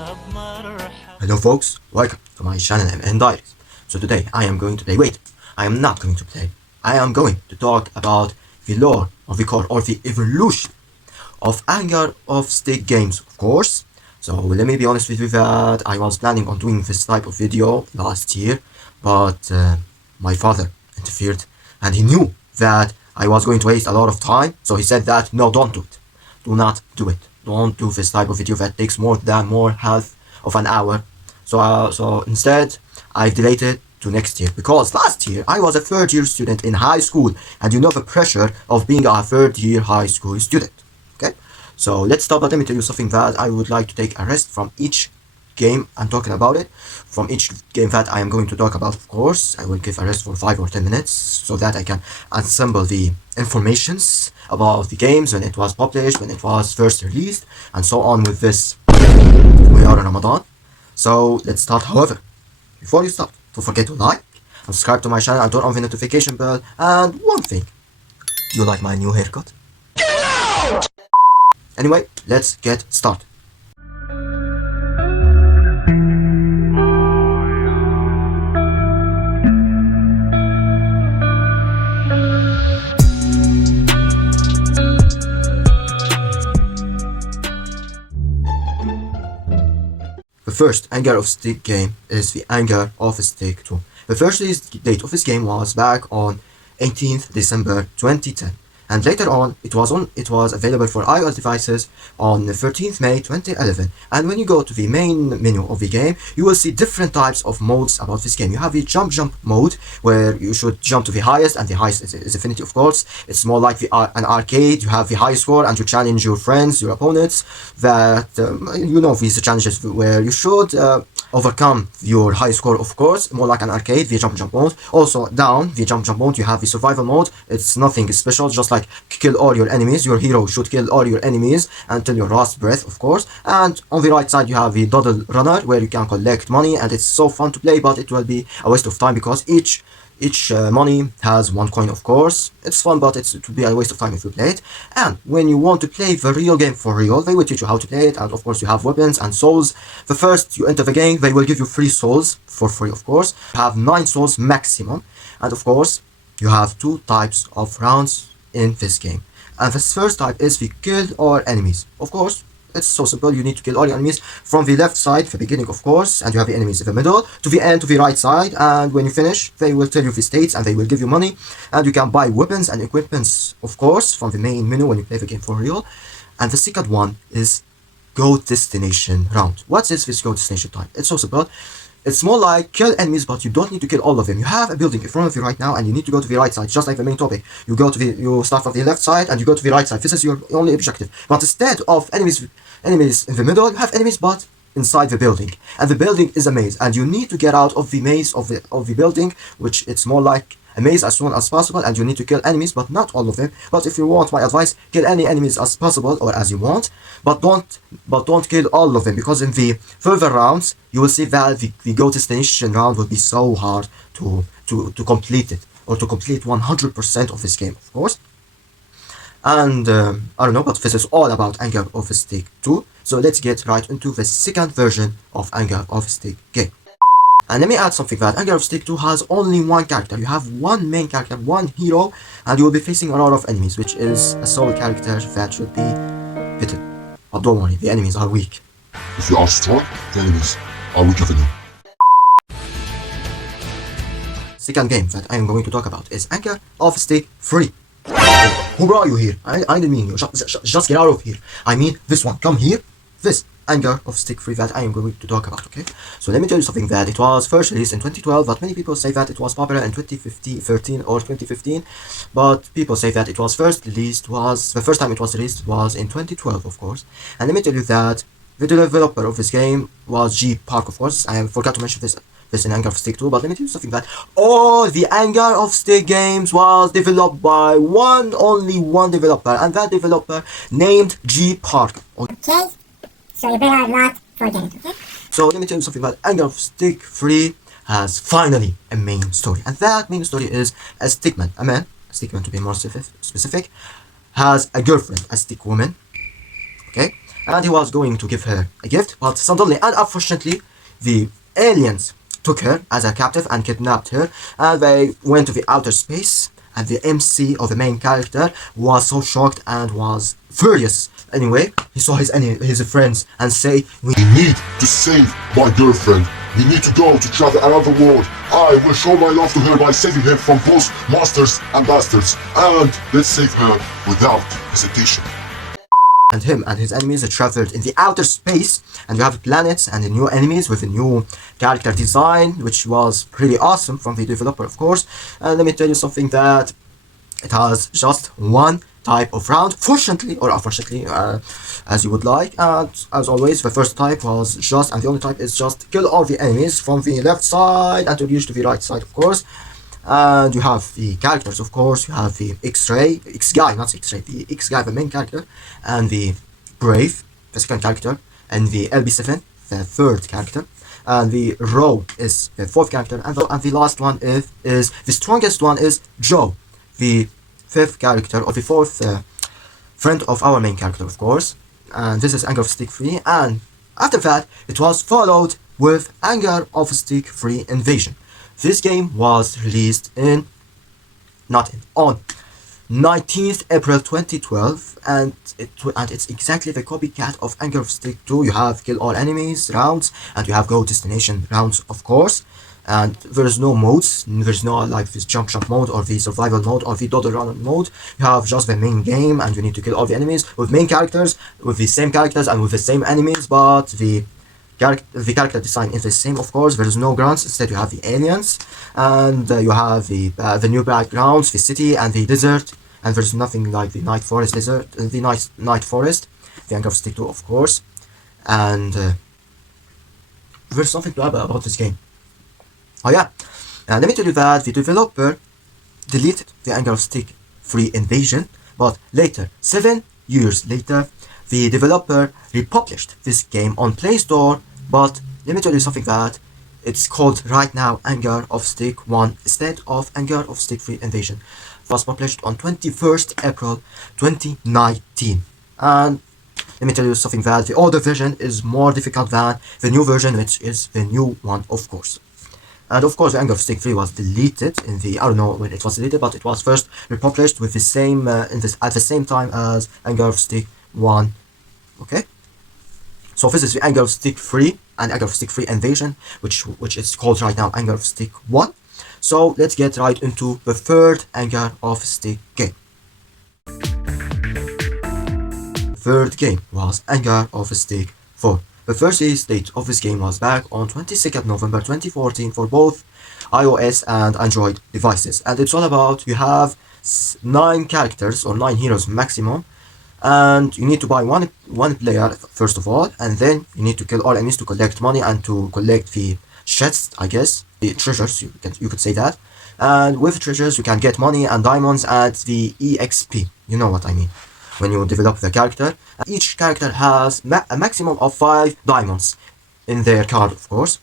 Hello folks, welcome to my channel MN Diaries. So today I am going to play, I am not going to play, I am going to talk about the lore of the core or the evolution of Anger of Stick games, of course. So let me be honest with you that I was planning on doing this type of video last year, but my father interfered and he knew that I was going to waste a lot of time, so he said that no, don't do it. Do not do it. Don't do this type of video that takes more half of an hour. So instead I've delayed it to next year, because last year I was a third year student in high school, and you know the pressure of being a third year high school student. Okay, so let's start. But let me tell you something that I would like to take a rest from each game I'm talking about it. From each game that I am going to talk about, of course, I will give a rest for 5 or 10 minutes so that I can assemble the informations about the games, when it was published, when it was first released, and so on with this. We are in Ramadan, so let's start. However, before you start, don't forget to like and subscribe to my channel and turn on the notification bell. And one thing, do you like my new haircut? Get out! Anyway, let's get started. The first Anger of Stick game is the Anger of Stick 2. The first release date of this game was back on 18th December 2010, and later on it was available for iOS devices on 13th May 2011. And when you go to the main menu of the game, you will see different types of modes about this game. You have the jump mode, where you should jump to the highest, and the highest is infinity, of course. It's more like an arcade. You have the high score and you challenge your friends, your opponents, that you know, these challenges where you should overcome your high score, of course. More like an arcade, the jump mode. Also down the jump mode, you have the survival mode. It's nothing special, just like kill all your enemies. Your hero should kill all your enemies until your last breath, of course. And on the right side you have the doodle runner, where you can collect money, and it's so fun to play, but it will be a waste of time because each money has 1 coin, of course. It's fun, but it will be a waste of time if you play it. And when you want to play the real game for real, they will teach you how to play it, and of course you have weapons and souls. The first you enter the game, they will give you 3 souls for free, of course. You have 9 souls maximum, and of course you have 2 types of rounds in this game. And the first type is the kill all enemies. Of course, it's so simple. You need to kill all your enemies from the left side, the beginning, of course, and you have the enemies in the middle, to the end, to the right side. And when you finish, they will tell you the states, and they will give you money, and you can buy weapons and equipments, of course, from the main menu when you play the game for real. And the second one is go destination round. What is this go destination type? It's so simple. It's more like kill enemies, but you don't need to kill all of them. You have a building in front of you right now, and you need to go to the right side, just like the main topic. You start from the left side and you go to the right side. This is your only objective. But instead of enemies in the middle, you have enemies but inside the building. And the building is a maze, and you need to get out of the maze of the building, which it's more like a maze, as soon as possible. And you need to kill enemies, but not all of them. But if you want my advice, kill any enemies as possible, or as you want, but don't kill all of them, because in the further rounds you will see that the go destination round will be so hard to complete it, or to complete 100% of this game, of course. And I don't know, but this is all about Anger of Stick 2. So let's get right into the second version of Anger of Stick game. And let me add something, that Anger of Stick 2 has only 1 character. You have 1 main character, 1 hero, and you will be facing a lot of enemies, which is a solo character that should be beaten. But don't worry, the enemies are weak. If you are strong, the enemies are weaker than you. Second game that I am going to talk about is Anger of Stick 3. Who brought you here? I didn't mean you. Just get out of here. I mean this one. Come here. This Anger of Stick 3 that I am going to talk about, okay? So let me tell you something, that it was first released in 2012, but many people say that it was popular in 2013 or 2015. But people say that it was the first time it was released was in 2012, of course. And let me tell you that the developer of this game was G Park, of course. I forgot to mention this in Anger of Stick 2, but let me tell you something, that all the Anger of Stick games was developed by only one developer, and that developer named G Park. Okay? So you better not forget it, okay? So let me tell you something, about Anger of Stick 3 has finally a main story, and that main story is a stickman, a stickman to be more specific, has a girlfriend, a stick woman, okay? and he was going to give her a gift, but suddenly and unfortunately, the aliens took her as a captive and kidnapped her, and they went to the outer space. And the MC of the main character was so shocked and was furious. Anyway, he saw his friends and say, We need to save my girlfriend. We need to go to travel around the world. I will show my love to her by saving her from those monsters and bastards. And let's save her without hesitation. And him and his enemies traveled in the outer space, and you have planets and new enemies with a new character design, which was pretty awesome from the developer, of course. And let me tell you something, that it has just one type of round, fortunately or unfortunately, as you would like. And as always, the first type was just, and the only type is just kill all the enemies from the left side until you reach to the right side, of course. And you have the characters, of course. You have the X-Guy, not X-Ray, the X-Guy, the main character, and the Brave, the second character, and the LB7, the third character, and the Row is the fourth character, and the last one is the strongest one is Joe, the fifth character, or the fourth friend of our main character, of course. And this is Anger of Stick 3, and after that, it was followed with Anger of Stick 3 Invasion. This game was released on 19th April 2012, and it's exactly the copycat of Anger of Stick 2. You have kill all enemies rounds, and you have go destination rounds, of course. And there's no modes, there's no like this jump mode or the survival mode or the doddle run mode. You have just the main game, and you need to kill all the enemies with main characters, with the same characters and with the same enemies, but the character design is the same, of course. There is no grunts, instead you have the aliens, and you have the new backgrounds, the city and the desert, and there's nothing like the night forest desert, the night forest, the Anger of Stick 2, of course. And there's something to add about this game. Oh yeah, let me tell you that the developer deleted the Anger of Stick 3 Invasion, but later, 7 years later, the developer republished this game on Play Store. But let me tell you something, that it's called right now Anger of Stick 1 instead of Anger of Stick 3 Invasion. It was published on 21st April 2019. And let me tell you something, that the older version is more difficult than the new version, which is the new one, of course. And of course, the Anger of Stick 3 was deleted in the, I don't know when it was deleted, but it was first republished with the same, at the same time as Anger of Stick 1. Okay? So this is the Anger of Stick 3 and Anger of Stick 3 Invasion, which is called right now Anger of Stick 1. So let's get right into the third Anger of Stick game. Third game was Anger of Stick 4. The first release date of this game was back on 22nd November 2014 for both iOS and Android devices. And it's all about, you have 9 characters or 9 heroes maximum, and you need to buy one player first of all, and then you need to kill all enemies to collect money and to collect the chests, I guess, the treasures, you could say that. And with treasures you can get money and diamonds and the EXP, you know what I mean, when you develop the character. Each character has a maximum of 5 diamonds in their card, of course.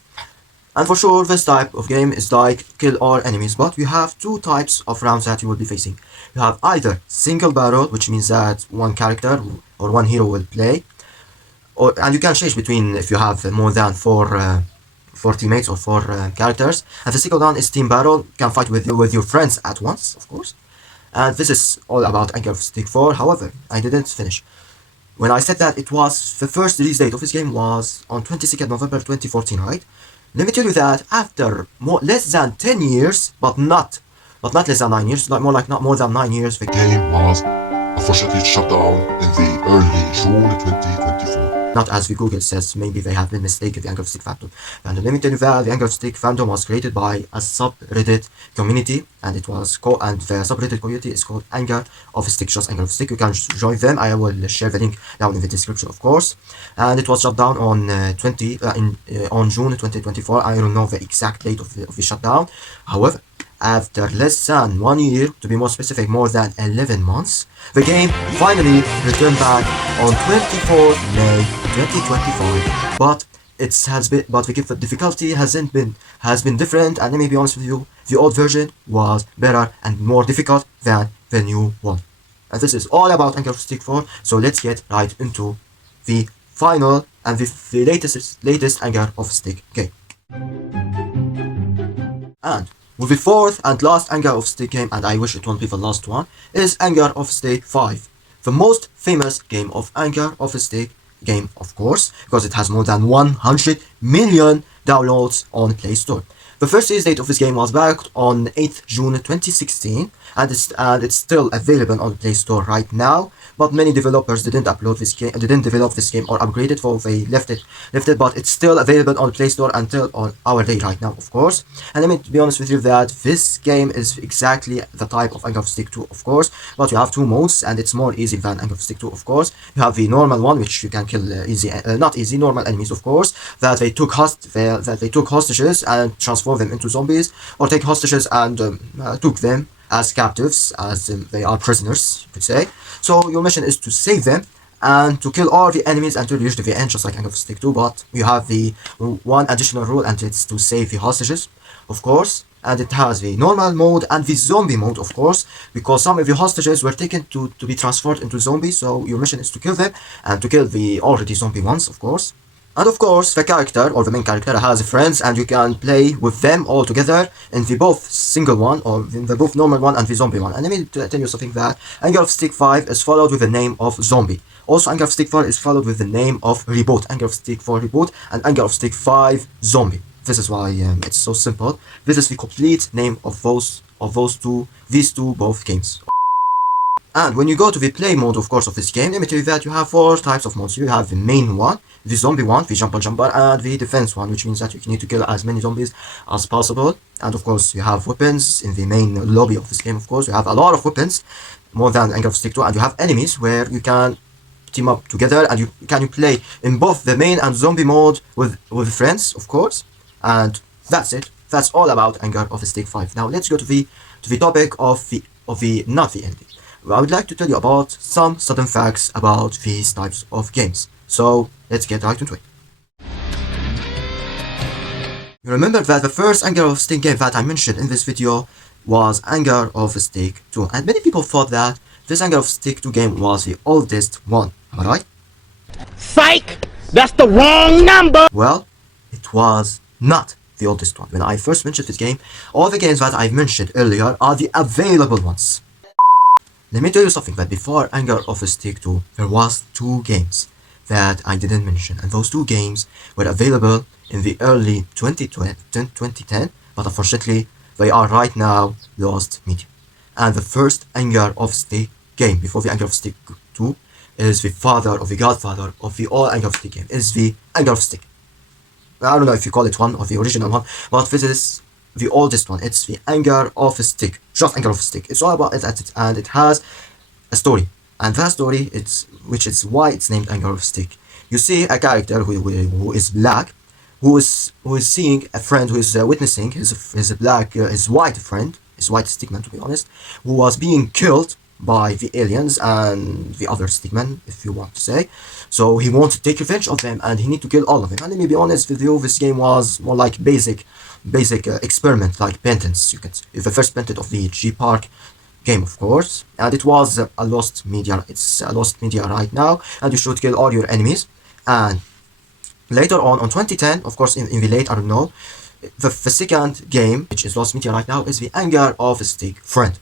And for sure, this type of game is like kill all enemies, but we have 2 types of rounds that you will be facing. You have either single barrel, which means that one character or one hero will play, and you can change between if you have more than 4 teammates or 4 characters. And the second one is team battle. You can fight with your friends at once, of course. And this is all about Anger of Stick 4. However, I didn't finish. When I said that it was the first release date of this game was on 22nd November 2014, right? Let me tell you that after less than 10 years, but not less than 9 years, not more than 9 years, the game was unfortunately shut down in the early June 2024. Not as the Google says, maybe they have been mistaken, the Anger of Stick fandom. And let me tell you that the Anger of Stick fandom was created by a subreddit community, and the subreddit community is called Anger of Stick, just Anger of Stick. You can join them. I will share the link down in the description, of course. And it was shut down on on June 2024. I don't know the exact date of the shutdown. However, after less than 1 year, to be more specific, more than 11 months, the game finally returned back on 24th May 2025. But the difficulty has been different, and let me be honest with you, the old version was better and more difficult than the new one. And this is all about Anger of Stick 4. So let's get right into the final and the latest Anger of Stick game. And with the fourth and last Anger of Stick game, and I wish it won't be the last one, is Anger of Stick 5. The most famous game of Anger of Stick game, of course, because it has more than 100 million downloads on Play Store. The first release date of this game was back on 8th June 2016, and it's still available on Play Store right now. But many developers didn't develop this game or upgrade it, so they left it. But it's still available on Play Store until on our day right now, of course. And let me be honest with you that this game is exactly the type of Anger of Stick 2, of course. But you have two modes, and it's more easy than Anger of Stick 2, of course. You have the normal one, which you can kill normal enemies, of course. That they took hostages and transformed them into zombies, or take hostages and took them as captives, as they are prisoners, you could say. So your mission is to save them and to kill all the enemies until you reach the end, just like Anger of Stick 2, but you have the one additional rule, and it's to save the hostages, of course. And it has the normal mode and the zombie mode, of course, because some of the hostages were taken to be transformed into zombies, so your mission is to kill them and to kill the already zombie ones, of course. And of course, the character, or the main character, has friends, and you can play with them all together in the both single one, or in the both normal one and the zombie one. And let me tell you something, that Anger of Stick 5 is followed with the name of Zombie. Also, Anger of Stick 4 is followed with the name of Reboot. Anger of Stick 4 Reboot, and Anger of Stick 5 Zombie. This is why it's so simple. This is the complete name of these two both games. And when you go to the play mode, of course, of this game, let me tell you that you have four types of modes. You have the main one, the zombie one, the jumper, and the defense one, which means that you need to kill as many zombies as possible. And of course, you have weapons in the main lobby of this game, of course. You have a lot of weapons, more than Anger of Stick 2, and you have enemies where you can team up together, and you play in both the main and zombie mode with friends, of course. And that's it. That's all about Anger of Stick 5. Now let's go to the topic of the not the ending. I would like to tell you about some sudden facts about these types of games. So let's get right into it. You remember that the first Anger of Stick game that I mentioned in this video was Anger of Stick 2, and many people thought that this Anger of Stick 2 game was the oldest one. Am I right? Psych! That's the wrong number! Well, it was not the oldest one. When I first mentioned this game, all the games that I've mentioned earlier are the available ones. Let me tell you something, that before Anger of Stick 2, there was two games that I didn't mention, and those two games were available in the early 2010, but unfortunately, they are right now lost media. And the first Anger of Stick game, before the Anger of Stick 2, is the father of the godfather of the all Anger of Stick game, is the Anger of Stick. I don't know if you call it one or the original one, but this is the oldest one. It's the Anger of Stick, just Anger of Stick. It's all about it, and it has a story, and that story which is why it's named Anger of Stick. You see a character who is black, who is seeing a friend who is witnessing his white friend, his white stickman, to be honest, who was being killed by the aliens and the other stickmen, if you want to say. So he wants to take revenge of them, and he need to kill all of them. And let me be honest with you, this game was more like basic experiment, like Pentance. The first Pentant of the G Park game, of course, and it was a lost media. It's a lost media right now, and you should kill all your enemies. And later on 2010, of course, in the late, I don't know, the second game, which is lost media right now, is the Anger of Stick Friend.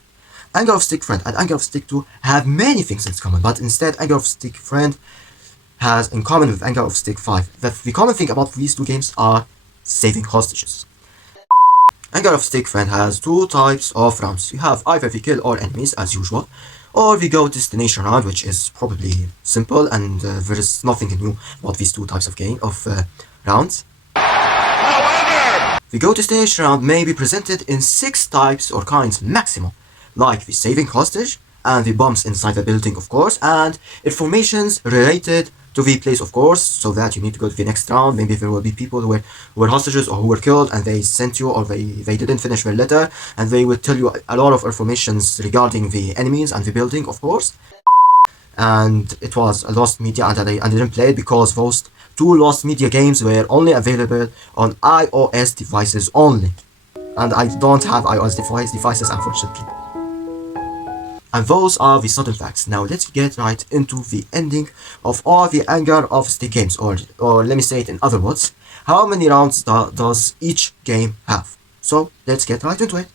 Anger of Stick Friend and Anger of Stick 2 have many things in common, but instead Anger of Stick Friend has in common with Anger of Stick 5. The common thing about these two games are saving hostages. Anger of Stick Friend has two types of rounds. You have either the kill all enemies as usual, or the go destination round, which is probably simple, and there is nothing new about these two types of rounds. The go destination round may be presented in 6 types or kinds maximum, like the saving hostage, and the bombs inside the building, of course, and informations related to the place, of course, so that you need to go to the next round. Maybe there will be people who were hostages or who were killed, and they sent you, or they didn't finish their letter, and they will tell you a lot of informations regarding the enemies and the building, of course. And it was a lost media, and I didn't play it because those two lost media games were only available on iOS devices only, and I don't have iOS devices, unfortunately. And those are the sudden facts. Now let's get right into the ending of all the Anger of Stick games, or let me say it in other words, how many rounds does each game have? So let's get right into it.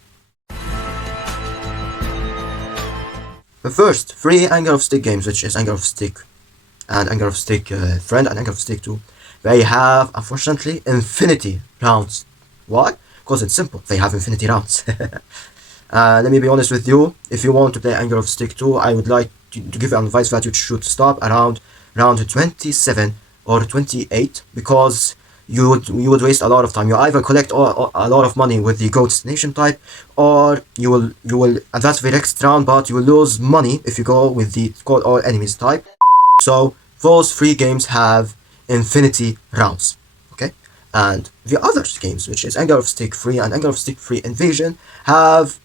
The first three Anger of Stick games, which is Anger of Stick and Anger of Stick Friend and Anger of Stick 2, they have, unfortunately, infinity rounds. Why? Because it's simple, they have infinity rounds. Let me be honest with you, if you want to play Anger of Stick 2, I would like to give you advice that you should stop around round 27 or 28, because you would waste a lot of time. You either collect a lot of money with the Go Destination type, or you will advance the next round, but you will lose money if you go with the Call All Enemies type. So those three games have infinity rounds, okay? And the other games, which is Anger of Stick 3 and Anger of Stick 3 Invasion, have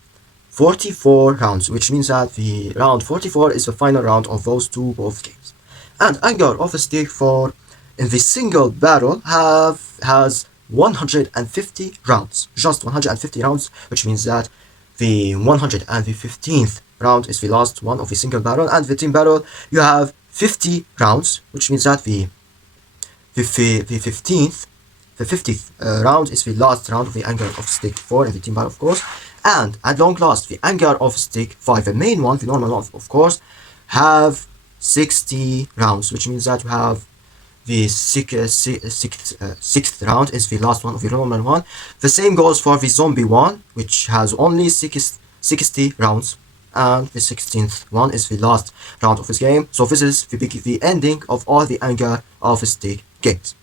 44 rounds, which means that the round 44 is the final round of those both games. And Anger of Stick 4 in the single battle has 150 rounds, just 150 rounds, which means that the 115th round is the last one of the single battle, and the team battle you have 50 rounds, which means that the 50th round is the last round of the Anger of Stick 4 in the team battle, of course. And at long last, the Anger of Stick 5, the main one, the normal one, of course, have 60 rounds, which means that you have the sixth round is the last one of the normal one. The same goes for the zombie one, which has only 60 rounds, and the 16th one is the last round of this game. So this is the ending of all the Anger of Stick games.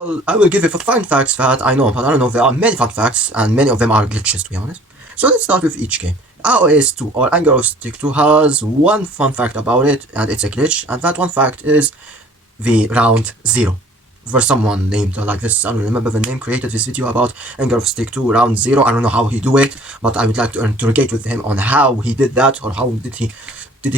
Well, I will give you the fun facts that I know, but I don't know, there are many fun facts, and many of them are glitches, to be honest. So let's start with each game. AOS 2 or Anger of Stick 2 has one fun fact about it, and it's a glitch, and that one fact is the round 0. For someone named like this, I don't remember the name, created this video about Anger of Stick 2 round 0. I don't know how he do it, but I would like to interrogate with him on how he did that, or how did he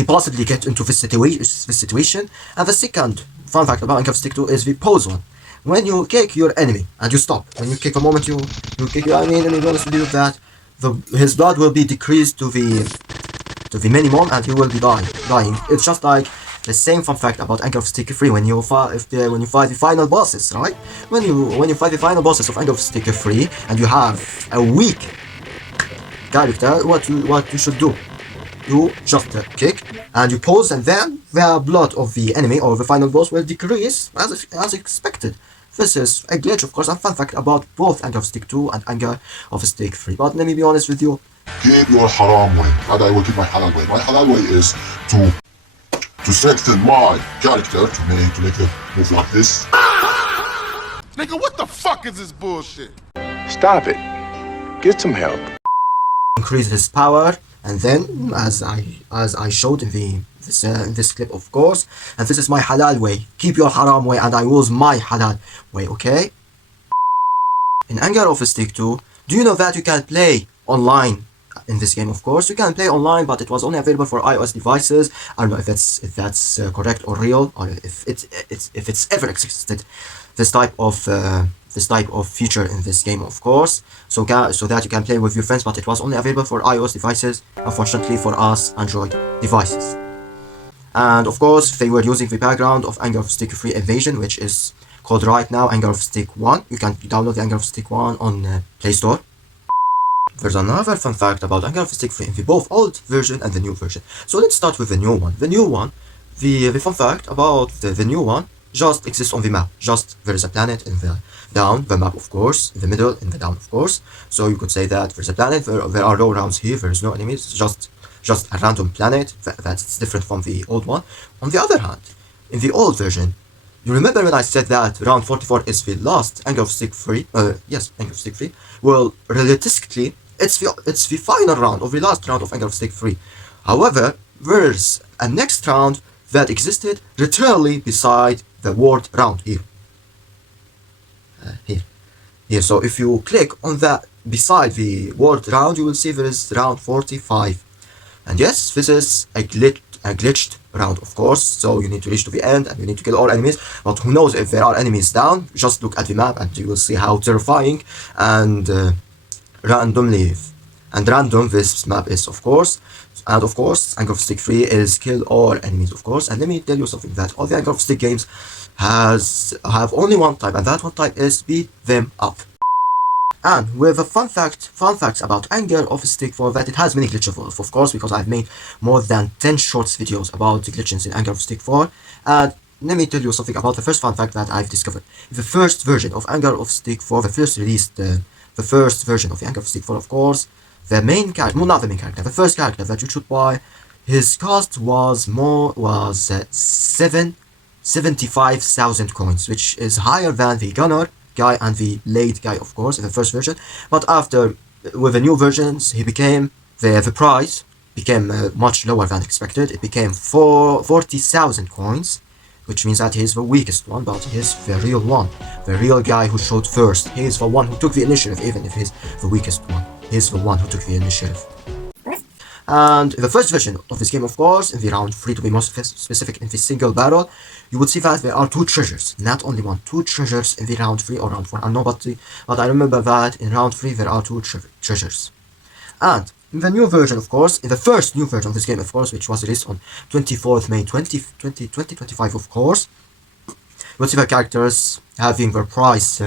possibly get into this situation. And the second fun fact about Anger of Stick 2 is the pause one. When you kick your enemy and you stop, when you kick the moment you kick your enemy, and you honest with you that his blood will be decreased to the minimum, and he will be dying. It's just like the same fun fact about Anger of Stick 3 when you fight the final bosses, right? When you fight the final bosses of Anger of Stick 3 and you have a weak character, what you should do? You just kick and you pause, and then the blood of the enemy or the final boss will decrease as expected. This is a glitch, of course, and fun fact about both Anger of Stick 2 and Anger of Stick 3. But let me be honest with you. Keep your haram way, and I will keep my halal way. My halal way is to strengthen my character, to make it move like this. Nigga, what the fuck is this bullshit? Stop it. Get some help. Increase his power, and then as I showed in this clip, of course, and this is my halal way. Keep your haram way, and I use my halal way, okay? In Anger of Stick 2, do you know that you can play online in this game? Of course, you can play online, but it was only available for iOS devices. I don't know if that's correct or real, or if it's ever existed. This type of feature in this game, of course, so that you can play with your friends, but it was only available for iOS devices, unfortunately for us Android devices. And of course, they were using the background of Anger of Stick 3 Invasion, which is called right now Anger of Stick 1. You can download the Anger of Stick 1 on Play Store. There's another fun fact about Anger of Stick 3 in the both old version and the new version. So let's start with the new one. The fun fact about the new one just exists on the map. Just there is a planet in the map, of course, in the middle, in the down, of course. So you could say that there's a planet, there are no rounds here, there is no enemies, just a random planet that's different from the old one. On the other hand, in the old version, you remember when I said that round 44 is the last Anger of Stick 3? Yes, Anger of Stick 3. Well, realistically, it's the final round of the last round of Anger of Stick 3. However, there's a next round that existed literally beside the word round here. Here. So if you click on that beside the word round, you will see there is round 45. And yes, this is a glitched round, of course. So you need to reach to the end and you need to kill all enemies. But who knows if there are enemies down? Just look at the map and you will see how terrifying and randomly and random this map is, of course. And of course, Anger of Stick 3 is kill all enemies, of course. And let me tell you something, that all the Anger of Stick games have only one type, and that one type is beat them up. And with a fun facts about Anger of Stick 4, that it has many glitches, of course, because I've made more than 10 shorts videos about the glitches in Anger of Stick 4. And let me tell you something about the first fun fact that I've discovered. The first version of Anger of Stick 4, the first released, the first version of the Anger of Stick 4, of course, the main character, no, not the main character, the first character that you should buy, his cost was 75,000 coins, which is higher than the gunner guy and the blade guy, of course, in the first version. But after, with the new versions, he became, the price became much lower than expected. It became 40,000 coins, which means that he is the weakest one, but he is the real one, the real guy who showed first. He is the one who took the initiative, even if he's the weakest one. He is the one who took the initiative. And in the first version of this game, of course, in the round 3 to be more specific, in the single battle, you would see that there are 2 treasures, not only one, 2 treasures in the round 3 or round 4. I don't know, but I remember that in round 3 there are 2 treasures. And in the new version, of course, in the first new version of this game, of course, which was released on 24th May 2025, of course, you would see the characters having their price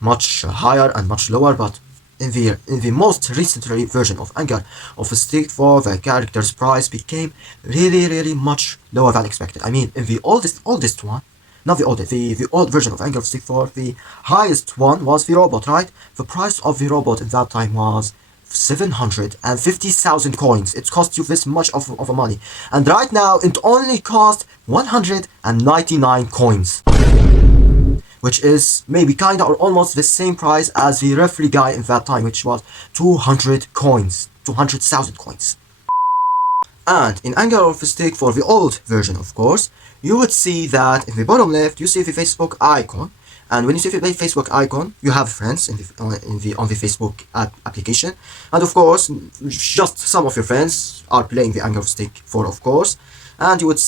much higher and much lower, but in the most recent version of Anger of Stick 4, the character's price became really much lower than expected. I mean, in the oldest one, not the oldest, the old version of Anger of Stick 4, the highest one was the robot, right? The price of the robot in that time was 750,000 coins. It cost you this much of money. And right now, it only costs 199 coins. Which is maybe kinda or almost the same price as the referee guy in that time, which was 200 coins. 200,000 coins. And in Anger of Stick for the old version, of course, you would see that in the bottom left, you see the Facebook icon. And when you see the Facebook icon, you have friends on the Facebook application. And of course, just some of your friends are playing the Anger of Stick 4, of course. And you would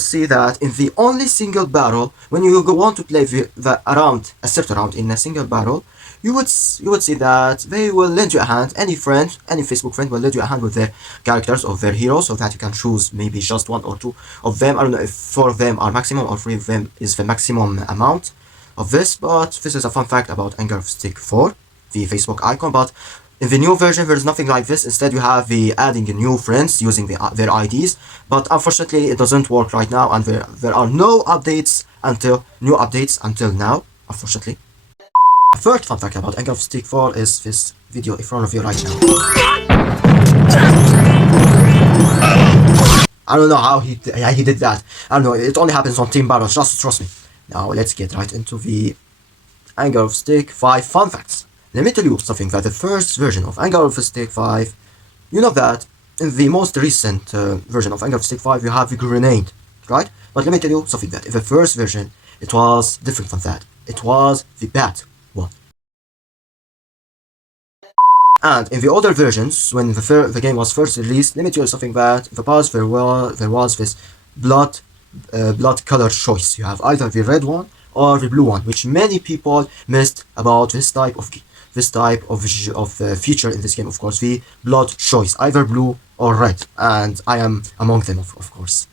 see that in the only single battle, when you go on to play a certain round in a single battle, you would see that they will lend you a hand. Any Facebook friend will lend you a hand with their characters or their heroes, so that you can choose maybe just 1 or 2 of them. I don't know if 4 of them are maximum or 3 of them is the maximum amount of this, but this is a fun fact about Anger of Stick 4, the Facebook icon. But in the new version, there is nothing like this. Instead, you have the adding new friends using their IDs. But unfortunately, it doesn't work right now, and there are no updates until now. Unfortunately. The third fun fact about Anger of Stick 4 is this video in front of you right now. I don't know how he did that. I don't know. It only happens on team battles. Just trust me. Now let's get right into the Anger of Stick 5 fun facts. Let me tell you something, that the first version of Anger of Stick 5, you know that in the most recent version of Anger of Stick 5 you have the grenade, right? But let me tell you something, that in the first version it was different from that. It was the bat one. And in the older versions, when the game was first released, let me tell you something, that in the past there was this blood color choice. You have either the red one or the blue one, which many people missed about this type of feature in this game, of course, the blood choice, either blue or red, and I am among them, of course.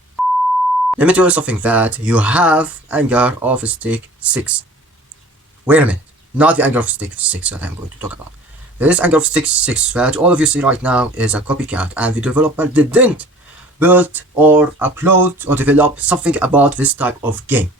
Let me tell you something, that you have Anger of Stick 6. Wait a minute, not the Anger of Stick 6 that I'm going to talk about. This Anger of Stick 6 that all of you see right now is a copycat, and the developer didn't build or upload or develop something about this type of game.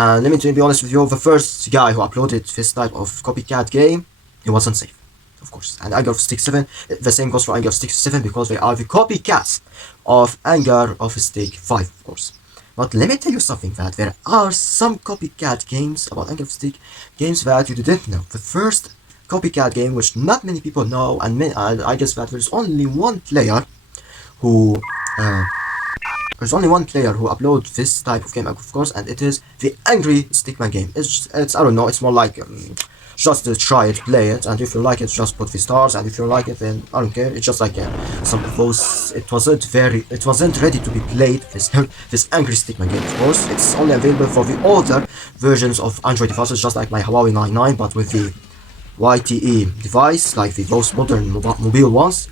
And let me be honest with you, the first guy who uploaded this type of copycat game, he wasn't safe, of course. And Anger of Stick 7, the same goes for Anger of Stick 7, because they are the copycats of Anger of Stick 5, of course. But let me tell you something, that there are some copycat games about Anger of Stick, games that you didn't know. The first copycat game, which not many people know, and I guess that there's only one player who uploads this type of game, of course, and it is the Angry Stickman game. It's I don't know, it's more like just to try it, play it, and if you like it, just put the stars, and if you like it, then I don't care. It's just like some of those. It wasn't ready to be played. This Angry Stickman game, of course, it's only available for the older versions of Android devices, just like my Huawei 99, but with YTE device, like those modern mobile ones,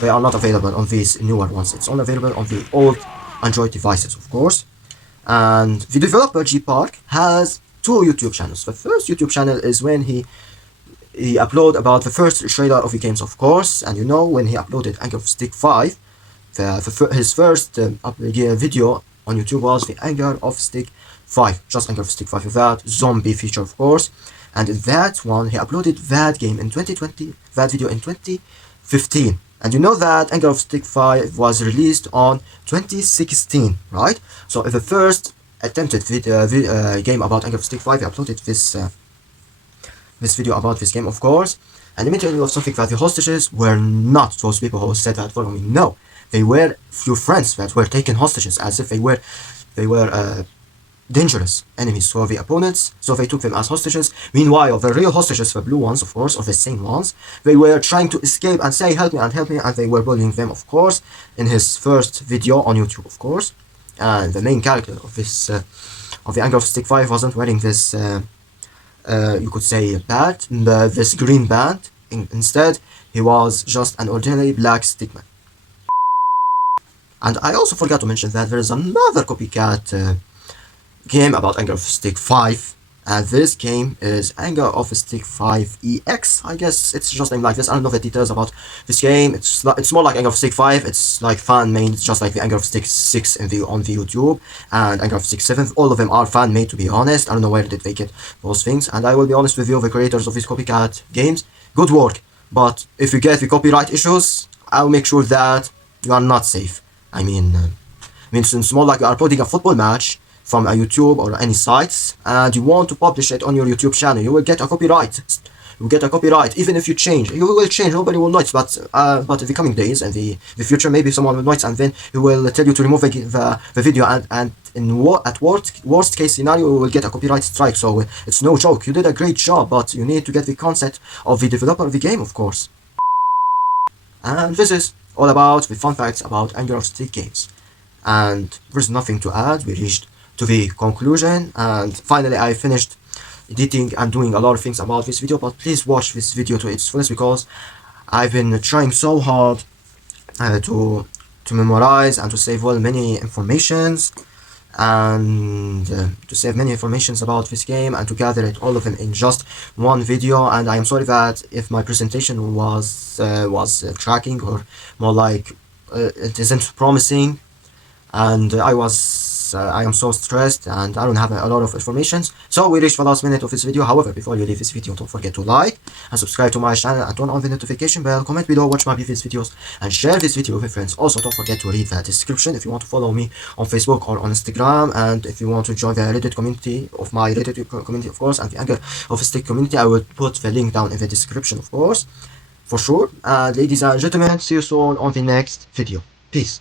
they are not available on these newer ones. It's only available on the old Android devices, of course. And the developer G Park has two YouTube channels. The first YouTube channel is when he upload about the first trailer of the games, of course. And you know, when he uploaded Anger of Stick 5, his first video on YouTube was the Anger of Stick 5, just Anger of Stick 5 without zombie feature, of course. And that one, he uploaded that game in 2020, that video in 2015. And you know that Anger of Stick 5 was released on 2016, right? So the first attempted game about Anger of Stick 5, he uploaded this video about this game, of course. And let me tell you something, that the hostages were not those people who said that follow me. No, they were few friends that were taken hostages, as if they were dangerous enemies to the opponents, so they took them as hostages. Meanwhile, the real hostages, the blue ones, of course, or the same ones, they were trying to escape and say help me, and they were bullying them, of course, in his first video on YouTube, of course. And the main character of this of the Anger of Stick 5 wasn't wearing this you could say band, this green band. Instead, he was just an ordinary black stickman. And I also forgot to mention that there is another copycat game about Anger of Stick 5, and this game is Anger of Stick 5 EX. I guess it's just named like this. I don't know the details about this game. It's more like Anger of Stick 5. It's like fan made, just like the Anger of Stick 6 on the YouTube, and Anger of Stick 7. All of them are fan made, to be honest. I don't know where did they get those things. And I will be honest with you, the creators of these copycat games, good work. But if you get the copyright issues, I'll make sure that you are not safe. I mean, it's more like you are putting a football match from a YouTube or any sites, and you want to publish it on your YouTube channel, you will get a copyright. You will get a copyright, even if you change. You will change, nobody will notice, but in the coming days and the future, maybe someone will notice, and then he will tell you to remove the video, and at worst case scenario, you will get a copyright strike. So it's no joke. You did a great job, but you need to get the consent of the developer of the game, of course. And this is all about the fun facts about Anger of Stick games. And there's nothing to add. We reached to the conclusion, and finally I finished editing and doing a lot of things about this video. But please watch this video to its fullest, because I've been trying so hard to memorize and to save many informations, and to save many informations about this game, and to gather it all of them in just one video. And I am sorry that if my presentation was tracking, or more like it isn't promising, and I am so stressed and I don't have a lot of information. So we reached the last minute of this video. However, before you leave this video, don't forget to like and subscribe to my channel, and turn on the notification bell, comment below, watch my previous videos, and share this video with your friends. Also, don't forget to read the description if you want to follow me on Facebook or on Instagram, and if you want to join the Reddit community, of my Reddit community, of course, and the Anger of Stick community. I will put the link down in the description, of course, for sure. And ladies and gentlemen, see you soon on the next video. Peace.